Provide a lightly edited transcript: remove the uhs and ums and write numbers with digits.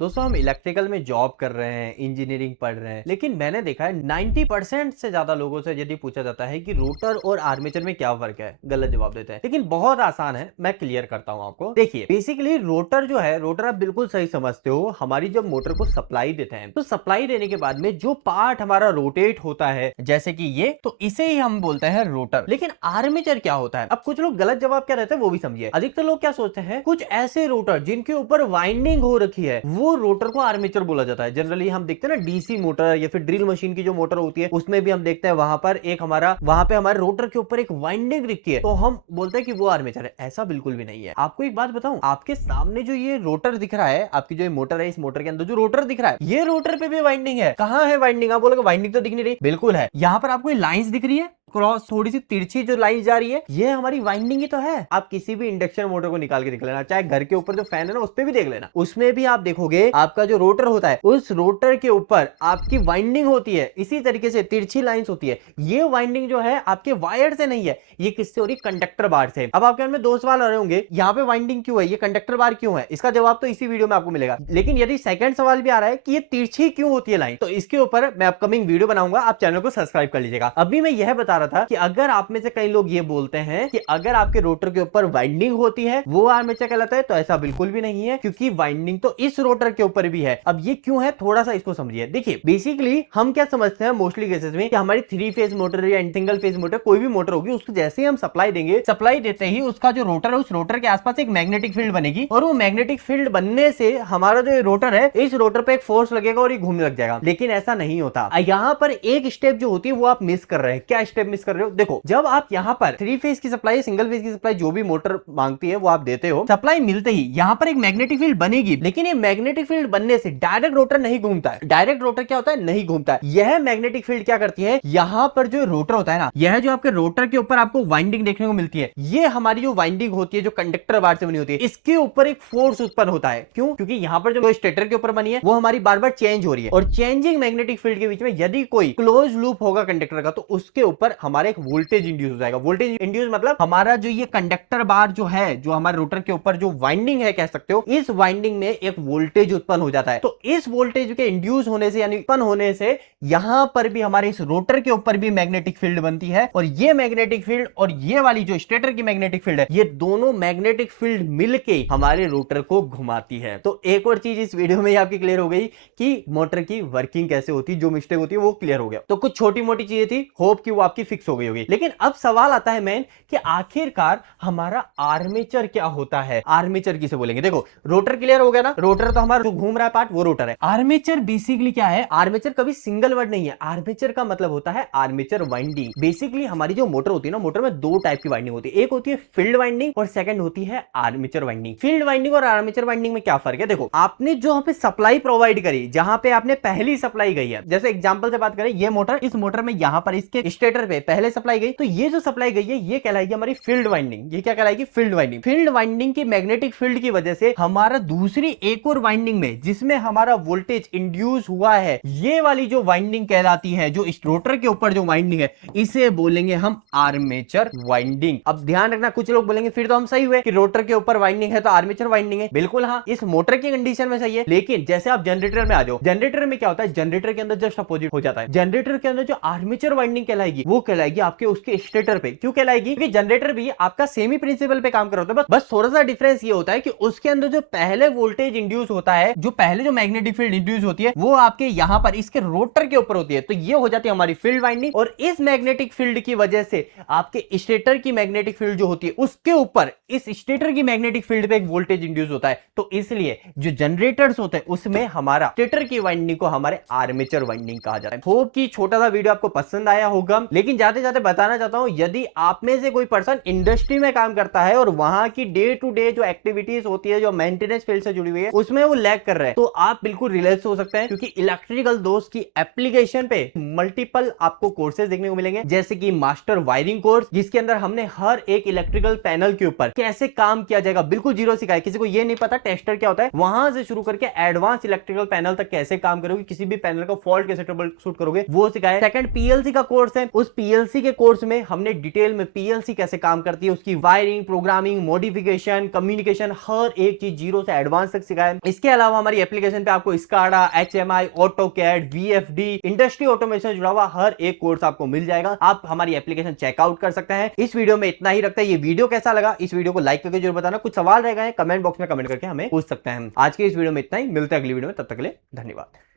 दोस्तों हम इलेक्ट्रिकल में जॉब कर रहे हैं, इंजीनियरिंग पढ़ रहे हैं, लेकिन मैंने देखा है 90% से ज्यादा लोगों से यदि पूछा जाता है कि रोटर और आर्मेचर में क्या फर्क है, गलत जवाब देते हैं। लेकिन बहुत आसान है, मैं क्लियर करता हूं आपको। देखिए बेसिकली रोटर जो है, रोटर आप बिल्कुल सही समझते हो। हमारी जब मोटर को सप्लाई देते हैं तो सप्लाई देने के बाद में जो पार्ट हमारा रोटेट होता है, जैसे कि ये, तो इसे ही हम बोलते हैं रोटर। लेकिन आर्मेचर क्या होता है? अब कुछ लोग गलत जवाब क्या रहते हैं वो भी समझिए। अधिकतर लोग क्या सोचते हैं, कुछ ऐसे रोटर जिनके ऊपर वाइंडिंग हो रखी है वो रोटर को आर्मेचर बोला जाता है। जनरली हम देखते हैं ना डीसी मोटर या फिर ड्रिल मशीन की जो मोटर होती है उसमें भी हम देखते हैं वहां पर एक हमारा वहां पे हमारे रोटर के ऊपर एक वाइंडिंग दिखती है, तो हम बोलते हैं कि वो आर्मेचर है। ऐसा बिल्कुल भी नहीं है। आपको एक बात बताऊं, आपके सामने जो ये रोटर दिख रहा है, आपकी जो ये मोटर है, इस मोटर के अंदर जो रोटर दिख रहा है, ये रोटर पे भी वाइंडिंग है। कहां है वाइंडिंग? आप बोलोगे वाइंडिंग तो दिख नहीं रही। बिल्कुल है। यहां पर आपको लाइंस दिख रही है, क्रॉस थोड़ी सी तिरछी जो लाइन जा रही है, ये हमारी वाइंडिंग ही तो है। आप किसी भी इंडक्शन मोटर को निकाल के देख लेना, चाहे घर के ऊपर जो फैन है ना उस पे भी देख लेना, उसमें भी आप देखोगे आपका जो रोटर होता है उस रोटर के ऊपर आपकी वाइंडिंग होती है। इसी तरीके से तिरछी लाइंस होती है। ये वाइंडिंग जो है आपके वायर से नहीं है, ये किससे हो रही? कंडक्टर बार से। अब आपके मन में दो सवाल आ रहे होंगे, यहाँ पे वाइंडिंग क्यों है, ये कंडक्टर बार क्यों है? इसका जवाब तो इसी वीडियो में आपको मिलेगा। लेकिन यदि सेकंड सवाल भी आ रहा है कि ये तिरछी क्यों होती है लाइन, तो इसके ऊपर मैं अपकमिंग वीडियो बनाऊंगा, आप चैनल को सब्सक्राइब कर लीजिएगा। अभी मैं यह बता रहा था कि अगर आप में से कई लोग ये बोलते हैं कि अगर आपके रोटर के ऊपर वाइंडिंग होती है वो आर्मेचर कहलाता है, तो ऐसा बिल्कुल भी नहीं है, क्योंकि वाइंडिंग तो इस रोटर के ऊपर भी है। अब ये क्यों है, थोड़ा सा इसको समझिए। देखिए बेसिकली हम क्या समझते हैं मोस्टली केसेस में कि हमारी 3 फेज मोटर या सिंगल फेज मोटर, कोई भी मोटर होगी, उसको जैसे ही हम सप्लाई देंगे, सप्लाई देते ही उसका जो रोटर है उस रोटर के आसपास एक मैग्नेटिक फील्ड बनेगी, और वो मैग्नेटिक फील्ड बनने से हमारा जो रोटर है, इस रोटर पे एक फोर्स लगेगा और ये घूमने लग जाएगा। लेकिन ऐसा नहीं होता। यहां पर एक स्टेप जो होती है वो आप मिस कर रहे हैं। क्या स्टेप मिस कर रहे हो? देखो, जब आप यहां पर 3 फेज की सप्लाई, सिंगल फेज की सप्लाई, जो भी मोटर मांगती है वो आप देते हो, सप्लाई मिलते ही यहां पर एक मैग्नेटिक फील्ड बनेगी। लेकिन ये मैग्नेटिक फील्ड बनने से डायरेक्ट रोटर नहीं घूमता है। डायरेक्ट रोटर क्या होता है? नहीं घूमता है। यह मैग्नेटिक फील्ड क्या करती है, यहां पर जो रोटर होता है ना, यह जो आपके रोटर के ऊपर आपको वाइंडिंग देखने को मिलती है, ये हमारी जो वाइंडिंग होती है, जो कंडक्टर बार से बनी होती है, इसके ऊपर एक फोर्स उत्पन्न होता है। क्यों? क्योंकि यहां पर जो स्टेटर के ऊपर बनी है वो हमारी बार बार चेंज हो रही है, और चेंजिंग मैग्नेटिक फील्ड के बीच में यदि कोई क्लोज लूप होगा कंडक्टर का, तो उसके ऊपर हमारा एक वोल्टेज इंड्यूस हो जाएगा। वोल्टेज इंड्यूस मतलब हमारा जो ये कंडक्टर बार जो है, जो हमारे रोटर के ऊपर जो वाइंडिंग है कह सकते हो, इस वाइंडिंग में एक वोल्टेज उत्पन्न हो जाता है। तो इस वोल्टेज के इंड्यूस होने से, यानी उत्पन्न होने से, यहां पर भी हमारे इस रोटर के ऊपर भी मैग्नेटिक फील्ड बनती है, और ये मैग्नेटिक फील्ड और ये वाली जो स्टेटर की मैग्नेटिक फील्ड है, ये दोनों मैग्नेटिक फील्ड मिलके हमारे रोटर को घुमाती है। तो एक और चीज इस वीडियो में आपकी क्लियर हो गई कि मोटर की वर्किंग कैसे होती है, जो मिस्टेक होती है वो क्लियर हो गया। तो कुछ छोटी मोटी चीजें थी, होप कि वो आपकी फिक्स हो गई होगी। लेकिन अब सवाल आता है मेन कि आखिरकार हमारा आर्मेचर क्या होता है। आर्मेचर किसे बोलेंगे? देखो, रोटर क्लियर हो गया ना, रोटर तो हमारा जो घूम रहा है पार्ट वो रोटर है। आर्मेचर बेसिकली क्या है? आर्मेचर कभी सिंगल वर्ड नहीं है। आर्मेचर का मतलब होता है आर्मेचर वाइंडिंग। बेसिकली हमारी जो मोटर होती है ना, मोटर में दो टाइप की वाइंडिंग होती है। एक होती है फील्ड वाइंडिंग और सेकंड होती है आर्मेचर वाइंडिंग। फील्ड वाइंडिंग और आर्मेचर वाइंडिंग में क्या फर्क है? देखो, आपने जो यहाँ पे सप्लाई प्रोवाइड करी, जहां पे आपने पहली सप्लाई गई है, जैसे एग्जांपल से बात करें, ये मोटर, इस मोटर में यहां पर इसके स्टेटर पे पहले सप्लाई गई, तो ये जो सप्लाई गई है ये कहलाएगी हमारी फील्ड वाइंडिंग। ये क्या कहलाएगी? Field winding. फील्ड वाइंडिंग की मैग्नेटिक फील्ड की वजह से हमारा दूसरी एक और वाइंडिंग में, जिसमें हमारा वोल्टेज इंड्यूस हुआ है, ये वाली जो वाइंडिंग कहलाती है, जो इस रोटर के ऊपर जो वाइंडिंग है, इसे बोलेंगे हम आर्मेचर वाइंडिंग। अब ध्यान रखना, कुछ लोग बोलेंगे फिर तो हम सही हुए कि रोटर के ऊपर वाइंडिंग है तो आर्मेचर वाइंडिंग है। बिल्कुल हाँ, इस मोटर की कंडीशन में सही है। लेकिन जैसे आप जनरेटर में आ जाओ, जनरेटर में क्या होता है? जनरेटर के अंदर जस्ट अपोजिट हो जाता है। जनरेटर के अंदर जो आर्मेचर वाइंडिंग कहलाएगी वो कहलाएगी आपके उसके स्टेटर पे। क्यों कहलाएगी? क्योंकि जनरेटर भी आपका सेमी प्रिंसिपल पे काम कर रहा होता है। बस थोड़ा सा डिफरेंस ये होता है कि उसके अंदर जो पहले वोल्टेज इंड्यूस होता है, जो पहले जो मैग्नेटिक फील्ड इंड्यूस होती है, वो आपके यहां पर इसके रोटर के ऊपर होती है। तो ये हो जाती है हमारी फील्ड वाइंडिंग, और इस मैग्नेटिक फील्ड की वजह से आपके स्टेटर की मैग्नेटिक फील्ड जो होती है, उसके ऊपर इस स्टेटर की मैग्नेटिक फील्ड पे एक वोल्टेज इंड्यूस होता है। तो इसलिए जो जनरेटर्स होते हैं उसमें हमारा स्टेटर की वाइंडिंग को हमारे आर्मेचर वाइंडिंग कहा जाता है। होप कि छोटा सा वीडियो आपको पसंद आया होगा। लेकिन जाते जाते बताना चाहता हूं, यदि आप में से कोई पर्सन इंडस्ट्री में काम करता है और वहां की डे टू डे जो एक्टिविटीज होती है, जो मेंटेनेंस फील्ड से जुड़ी हुई है, उसमें वो लैग कर रहे हैं, तो आप बिल्कुल रिलैक्स हो सकते हैं, क्योंकि इलेक्ट्रिकल दोस्त की एप्लीकेशन पे मल्टीपल आपको कोर्सेज देखने को मिलेंगे। जैसे कि मास्टर वायरिंग कोर्स, जिसके अंदर हमने हर एक इलेक्ट्रिकल पैनल के ऊपर कैसे काम किया जाएगा बिल्कुल जीरो सिखाया। किसी को ये नहीं पता टेस्टर क्या होता है, वहां से शुरू करके एडवांस इलेक्ट्रिकल पैनल तक कैसे काम करोगे, किसी भी पैनल का फॉल्ट कैसे ट्रबल शूट करोगे, वो सिखाया। सेकंड पीएलसी का कोर्स है, उस पीएलसी के कोर्स में हमने डिटेल में पीएलसी कैसे काम करती है, उसकी वायरिंग, प्रोग्रामिंग, मॉडिफिकेशन, कम्युनिकेशन, हर एक चीज जीरो से एडवांस तक सिखाया है। इसके अलावा हमारी एप्लीकेशन पे आपको SCADA, HMI, AutoCAD, VFD, industry automation जुड़ा हुआ हर एक कोर्स आपको मिल जाएगा। आप हमारी एप्लीकेशन चेकआउट कर सकते हैं। इस वीडियो में इतना ही रखते हैं। ये वीडियो कैसा लगा, इस वीडियो को लाइक करके जरूर बताना। कुछ सवाल रह गए कमेंट बॉक्स में कमेंट करके हमें पूछ सकते हैं। आज के इस वीडियो में इतना ही, मिलते हैं अगली वीडियो में, तब तक के लिए धन्यवाद।